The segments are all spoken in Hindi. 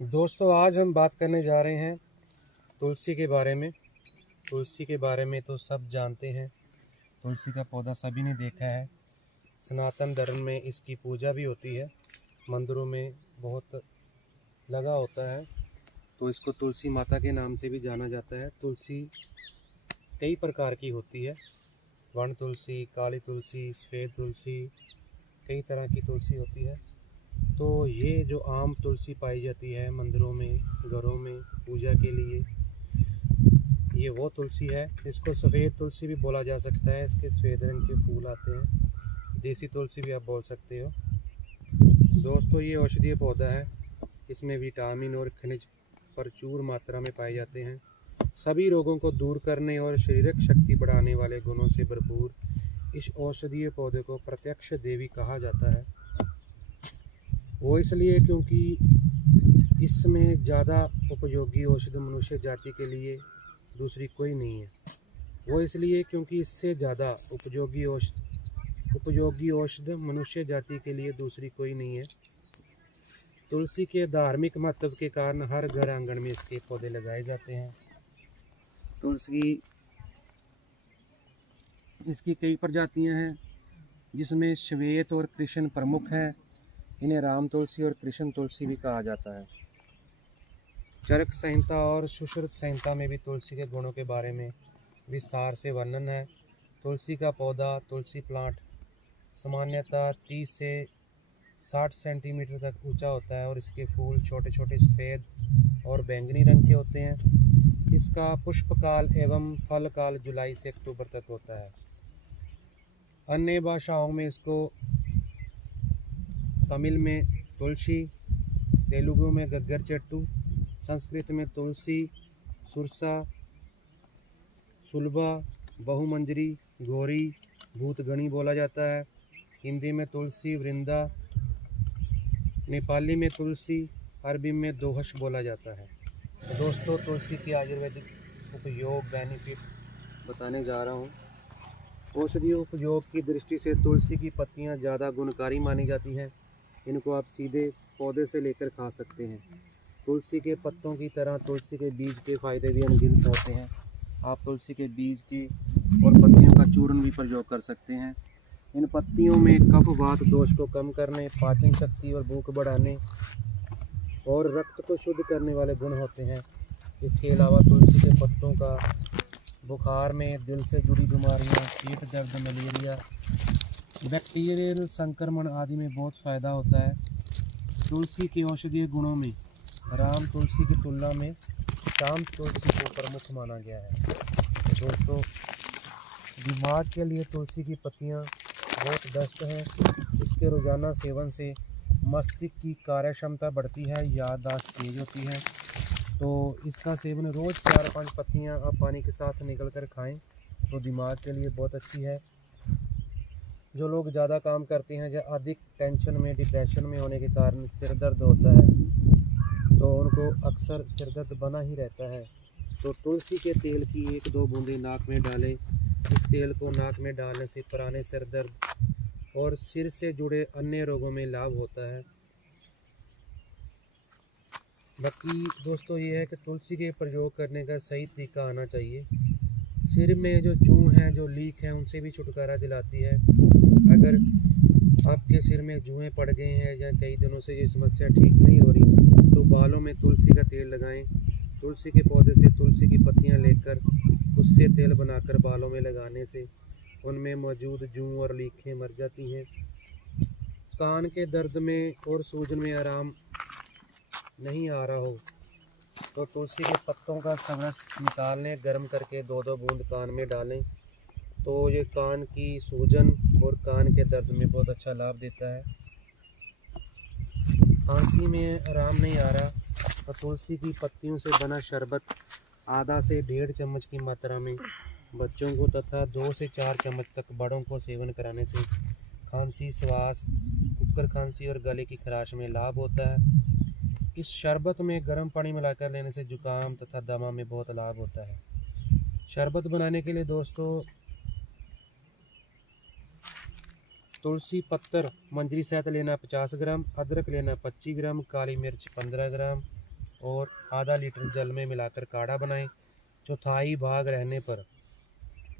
दोस्तों, आज हम बात करने जा रहे हैं तुलसी के बारे में। तुलसी के बारे में तो सब जानते हैं। तुलसी का पौधा सभी ने देखा है। सनातन धर्म में इसकी पूजा भी होती है, मंदिरों में बहुत लगा होता है। तो इसको तुलसी माता के नाम से भी जाना जाता है। तुलसी कई प्रकार की होती है, वन तुलसी, काली तुलसी, सफ़ेद तुलसी, कई तरह की तुलसी होती है। तो ये जो आम तुलसी पाई जाती है मंदिरों में, घरों में पूजा के लिए, ये वो तुलसी है। इसको सफ़ेद तुलसी भी बोला जा सकता है। इसके सफ़ेद रंग के फूल आते हैं। देसी तुलसी भी आप बोल सकते हो। दोस्तों, ये औषधीय पौधा है। इसमें विटामिन और खनिज प्रचुर मात्रा में पाए जाते हैं। सभी रोगों को दूर करने और शारीरिक शक्ति बढ़ाने वाले गुणों से भरपूर इस औषधीय पौधे को प्रत्यक्ष देवी कहा जाता है। वो इसलिए क्योंकि इसमें ज़्यादा उपयोगी औषध मनुष्य जाति के लिए दूसरी कोई नहीं है। वो इसलिए क्योंकि इससे ज़्यादा उपयोगी औषध मनुष्य जाति के लिए दूसरी कोई नहीं है। तुलसी के धार्मिक महत्व के कारण हर घर आंगन में इसके पौधे लगाए जाते हैं। तुलसी इसकी कई प्रजातियां हैं, जिसमें श्वेत और कृष्ण प्रमुख है। इन्हें राम तुलसी और कृष्ण तुलसी भी कहा जाता है। चरक संहिता और सुश्रुत संहिता में भी तुलसी के गुणों के बारे में विस्तार से वर्णन है। तुलसी का पौधा, तुलसी प्लांट, सामान्यतः 30 से 60 सेंटीमीटर तक ऊंचा होता है और इसके फूल छोटे छोटे सफ़ेद और बैंगनी रंग के होते हैं। इसका पुष्पकाल एवं फल काल जुलाई से अक्टूबर तक होता है। अन्य भाषाओं में इसको तमिल में तुलसी, तेलुगु में गग्गर चट्टू, संस्कृत में तुलसी, सुरसा, सुलभा, बहुमंजरी, गौरी, भूतगणी बोला जाता है। हिंदी में तुलसी, वृंदा, नेपाली में तुलसी, अरबी में दोहश बोला जाता है। दोस्तों, तुलसी की आयुर्वेदिक उपयोग बेनिफिट बताने जा रहा हूँ। औषधीय उपयोग की दृष्टि से तुलसी की पत्तियाँ ज़्यादा गुणकारी मानी जाती हैं। इनको आप सीधे पौधे से लेकर खा सकते हैं। तुलसी के पत्तों की तरह तुलसी के बीज के फायदे भी अनगिनत होते हैं। आप तुलसी के बीज के और पत्तियों का चूर्ण भी प्रयोग कर सकते हैं। इन पत्तियों में कफ वात दोष को कम करने, पाचन शक्ति और भूख बढ़ाने और रक्त को शुद्ध करने वाले गुण होते हैं। इसके अलावा तुलसी के पत्तों का बुखार में, दिल से जुड़ी बीमारियां, पेट दर्द, मलेरिया, बैक्टीरियल संक्रमण आदि में बहुत फ़ायदा होता है। तुलसी के औषधीय गुणों में राम तुलसी की तुलना में शाम तुलसी को प्रमुख माना गया है। तो दोस्तों, दिमाग के लिए तुलसी की पत्तियां बहुत बेस्ट हैं। इसके रोज़ाना सेवन से मस्तिष्क की कार्य क्षमता बढ़ती है, याददाश्त तेज होती है। तो इसका सेवन रोज़ 4-5 पत्तियां आप पानी के साथ निकल कर खाएँ तो दिमाग के लिए बहुत अच्छी है। जो लोग ज़्यादा काम करते हैं या अधिक टेंशन में, डिप्रेशन में होने के कारण सिर दर्द होता है, तो उनको अक्सर सिर दर्द बना ही रहता है। तो तुलसी के तेल की 1-2 बूंदें नाक में डालें। इस तेल को नाक में डालने से पुराने सिर दर्द और सिर से जुड़े अन्य रोगों में लाभ होता है। बाकी दोस्तों, ये है कि तुलसी के प्रयोग करने का सही तरीका आना चाहिए। सिर में जो जूं हैं, जो लीक हैं, उनसे भी छुटकारा दिलाती है। अगर आपके सिर में जुएँ पड़ गए हैं या कई दिनों से ये समस्या ठीक नहीं हो रही, तो बालों में तुलसी का तेल लगाएं। तुलसी के पौधे से तुलसी की पत्तियां लेकर उससे तेल बनाकर बालों में लगाने से उनमें मौजूद जूं और लीखें मर जाती हैं। कान के दर्द में और सूजन में आराम नहीं आ रहा हो तो तुलसी के पत्तों का रस निकाल लें, गर्म करके 2-2 बूंद कान में डालें। तो ये कान की सूजन और कान के दर्द में बहुत अच्छा लाभ देता है। खांसी में आराम नहीं आ रहा तो तुलसी की पत्तियों से बना शरबत आधा से 1.5 चम्मच की मात्रा में बच्चों को तथा 2 से 4 चम्मच तक बड़ों को सेवन कराने से खांसी, श्वास, कुकर खांसी और गले की खराश में लाभ होता है। इस शरबत में गर्म पानी मिलाकर लेने से जुकाम तथा दमा में बहुत लाभ होता है। शरबत बनाने के लिए दोस्तों, तुलसी पत्तर मंजरी सहित लेना 50 ग्राम, अदरक लेना 25 ग्राम, काली मिर्च 15 ग्राम, और आधा लीटर जल में मिलाकर काढ़ा बनाएं। चौथाई भाग रहने पर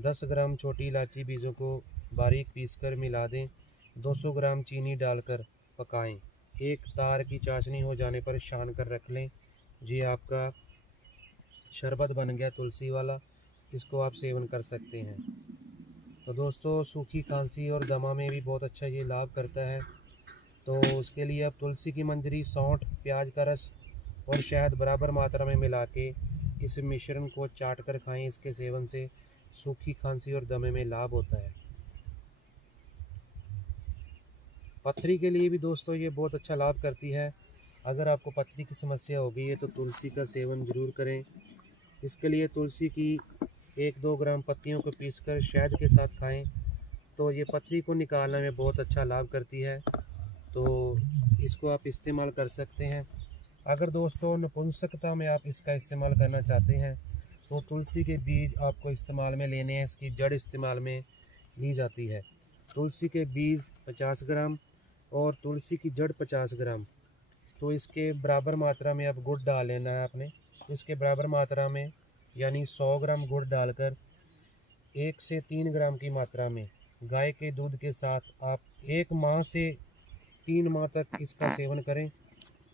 10 ग्राम छोटी इलायची बीजों को बारीक पीसकर मिला दें। 200 ग्राम चीनी डालकर पकाएं। एक तार की चाशनी हो जाने पर छान कर रख लें। जी आपका शरबत बन गया तुलसी वाला, इसको आप सेवन कर सकते हैं। तो दोस्तों सूखी खांसी और दमा में भी बहुत अच्छा ये लाभ करता है। तो उसके लिए आप तुलसी की मंजरी, सौंठ, प्याज का रस और शहद बराबर मात्रा में मिला के इस मिश्रण को चाट कर खाएं। इसके सेवन से सूखी खांसी और दमे में लाभ होता है। पथरी के लिए भी दोस्तों ये बहुत अच्छा लाभ करती है। अगर आपको पथरी की समस्या हो गई है तो तुलसी का सेवन ज़रूर करें। इसके लिए तुलसी की 1-2 ग्राम पत्तियों को पीसकर शहद के साथ खाएं तो ये पथरी को निकालने में बहुत अच्छा लाभ करती है। तो इसको आप इस्तेमाल कर सकते हैं। अगर दोस्तों नपुंसकता में आप इसका इस्तेमाल करना चाहते हैं तो तुलसी के बीज आपको इस्तेमाल में लेने हैं। इसकी जड़ इस्तेमाल में ली जाती है। तुलसी के बीज 50 ग्राम और तुलसी की जड़ 50 ग्राम। तो इसके बराबर मात्रा में अब गुड़ डाल लेना है आपने। इसके बराबर मात्रा में यानी 100 ग्राम गुड़ डालकर 1 से 3 ग्राम की मात्रा में गाय के दूध के साथ आप 1 माह से 3 माह तक इसका सेवन करें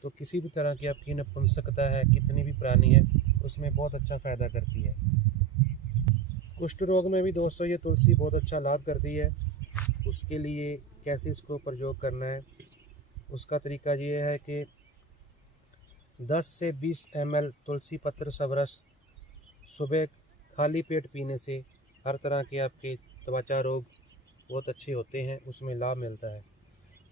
तो किसी भी तरह की आपकी नपुंसकता है, कितनी भी पुरानी है, उसमें बहुत अच्छा फ़ायदा करती है। कुष्ठ रोग में भी दोस्तों ये तुलसी बहुत अच्छा लाभ करती है। उसके लिए कैसे इसको प्रयोग करना है, उसका तरीका ये है कि 10 से 20 ml तुलसी पत्र सबरस सुबह खाली पेट पीने से हर तरह के आपके त्वचा रोग बहुत अच्छे होते हैं, उसमें लाभ मिलता है।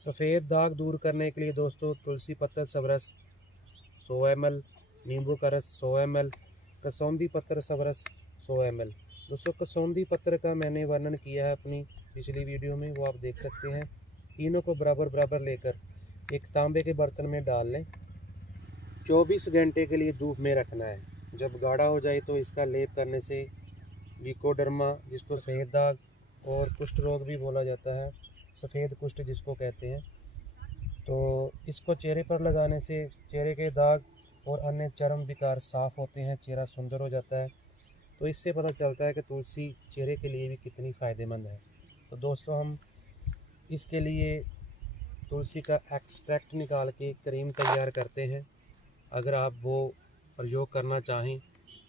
सफ़ेद दाग दूर करने के लिए दोस्तों तुलसी पत्र सबरस 100 ml, नींबू का रस 100 ml, कसौंधी पत्र सबरस 100 ml। दोस्तों कसौंधी पत्र का मैंने वर्णन किया है अपनी पिछली वीडियो में, वो आप देख सकते हैं। तीनों को बराबर बराबर लेकर एक तांबे के बर्तन में डाल लें। 24 घंटे के लिए धूप में रखना है। जब गाढ़ा हो जाए तो इसका लेप करने से विकोडर्मा, जिसको सफ़ेद दाग और कुष्ठ रोग भी बोला जाता है, सफ़ेद कुष्ठ जिसको कहते हैं, तो इसको चेहरे पर लगाने से चेहरे के दाग और अन्य चर्म विकार साफ़ होते हैं, चेहरा सुंदर हो जाता है। तो इससे पता चलता है कि तुलसी चेहरे के लिए भी कितनी फ़ायदेमंद है। तो दोस्तों हम इसके लिए तुलसी का एक्सट्रैक्ट निकाल के क्रीम तैयार करते हैं। अगर आप वो प्रयोग करना चाहें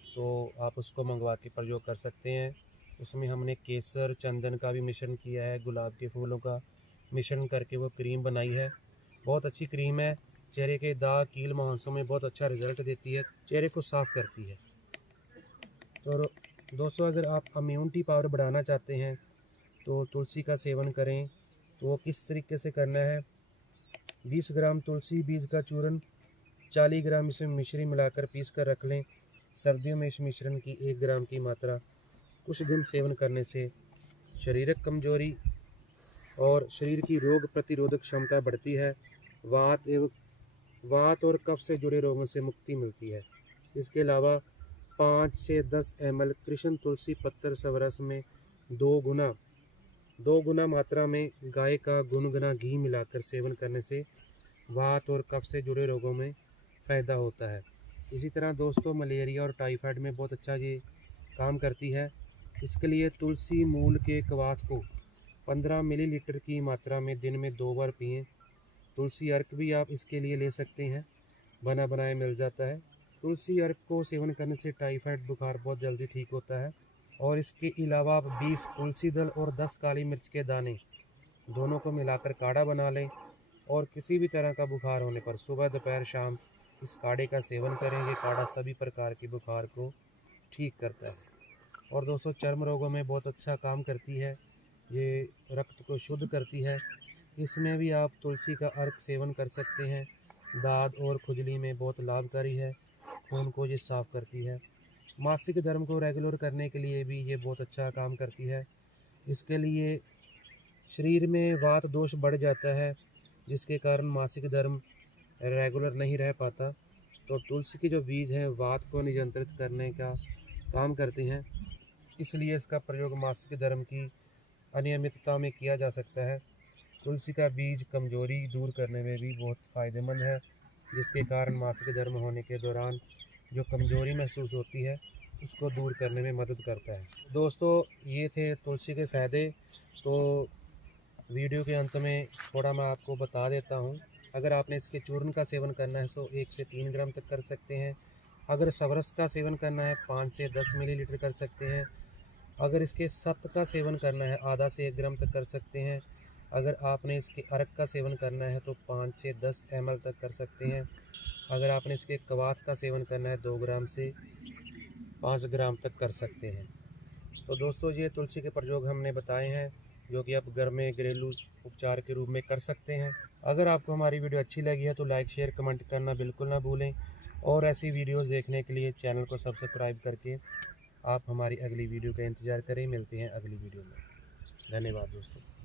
तो आप उसको मंगवा के प्रयोग कर सकते हैं। उसमें हमने केसर, चंदन का भी मिश्रण किया है, गुलाब के फूलों का मिश्रण करके वो क्रीम बनाई है। बहुत अच्छी क्रीम है, चेहरे के दाग, कील, मुहांसों में बहुत अच्छा रिजल्ट देती है, चेहरे को साफ़ करती है। तो दोस्तों अगर आप इम्यूनिटी पावर बढ़ाना चाहते हैं तो तुलसी का सेवन करें। तो वो किस तरीके से करना है, 20 ग्राम तुलसी बीज का चूर्ण, 40 ग्राम इसमें मिश्री मिलाकर पीस कर रख लें। सर्दियों में इस मिश्रण की 1 ग्राम की मात्रा कुछ दिन सेवन करने से शारीरिक कमजोरी और शरीर की रोग प्रतिरोधक क्षमता बढ़ती है। वात और कफ से जुड़े रोगों से मुक्ति मिलती है। इसके अलावा 5 से 10 ml कृष्ण तुलसी पत्र सबरस में 2 गुना मात्रा में गाय का गुनगुना घी मिलाकर सेवन करने से वात और कफ से जुड़े रोगों में फ़ायदा होता है। इसी तरह दोस्तों मलेरिया और टाइफाइड में बहुत अच्छा ये काम करती है। इसके लिए तुलसी मूल के कवाथ को 15 मिलीलीटर की मात्रा में दिन में 2 बार पिएं। तुलसी अर्क भी आप इसके लिए ले सकते हैं, बना बनाया मिल जाता है। तुलसी अर्क को सेवन करने से टाइफाइड बुखार बहुत जल्दी ठीक होता है। और इसके अलावा आप 20 तुलसी दल और 10 काली मिर्च के दाने दोनों को मिलाकर काढ़ा बना लें और किसी भी तरह का बुखार होने पर सुबह, दोपहर, शाम इस काढ़े का सेवन करें। ये काढ़ा सभी प्रकार के बुखार को ठीक करता है। और दोस्तों चर्म रोगों में बहुत अच्छा काम करती है, ये रक्त को शुद्ध करती है। इसमें भी आप तुलसी का अर्क सेवन कर सकते हैं। दाद और खुजली में बहुत लाभकारी है, खून को ये साफ़ करती है। मासिक धर्म को रेगुलर करने के लिए भी ये बहुत अच्छा काम करती है। इसके लिए शरीर में वात दोष बढ़ जाता है जिसके कारण मासिक धर्म रेगुलर नहीं रह पाता। तो तुलसी के जो बीज हैं वात को नियंत्रित करने का काम करते हैं, इसलिए इसका प्रयोग मासिक धर्म की अनियमितता में किया जा सकता है। तुलसी का बीज कमजोरी दूर करने में भी बहुत फ़ायदेमंद है। जिसके कारण मासिक धर्म होने के दौरान जो कमज़ोरी महसूस होती है उसको दूर करने में मदद करता है। दोस्तों, ये थे तुलसी के फ़ायदे। तो वीडियो के अंत में थोड़ा मैं आपको बता देता हूँ। अगर आपने इसके चूर्ण का सेवन करना है तो 1 से 3 ग्राम तक कर सकते हैं। अगर सबरस का सेवन करना है 5 से 10 मिलीलीटर कर सकते हैं। अगर इसके सत्त का सेवन करना है आधा से 1 ग्राम तक कर सकते हैं। अगर आपने इसके अर्क का सेवन करना है तो 5 से 10 ml तक कर सकते हैं। अगर आपने इसके कवाथ का सेवन करना है 2 ग्राम से 5 ग्राम तक कर सकते हैं। तो दोस्तों, ये तुलसी के प्रयोग हमने बताए हैं जो कि आप घर में घरेलू उपचार के रूप में कर सकते हैं। अगर आपको हमारी वीडियो अच्छी लगी है तो लाइक शेयर कमेंट करना बिल्कुल ना भूलें, और ऐसी वीडियोस देखने के लिए चैनल को सब्सक्राइब करके आप हमारी अगली वीडियो का इंतज़ार करें। मिलते हैं अगली वीडियो में। धन्यवाद दोस्तों।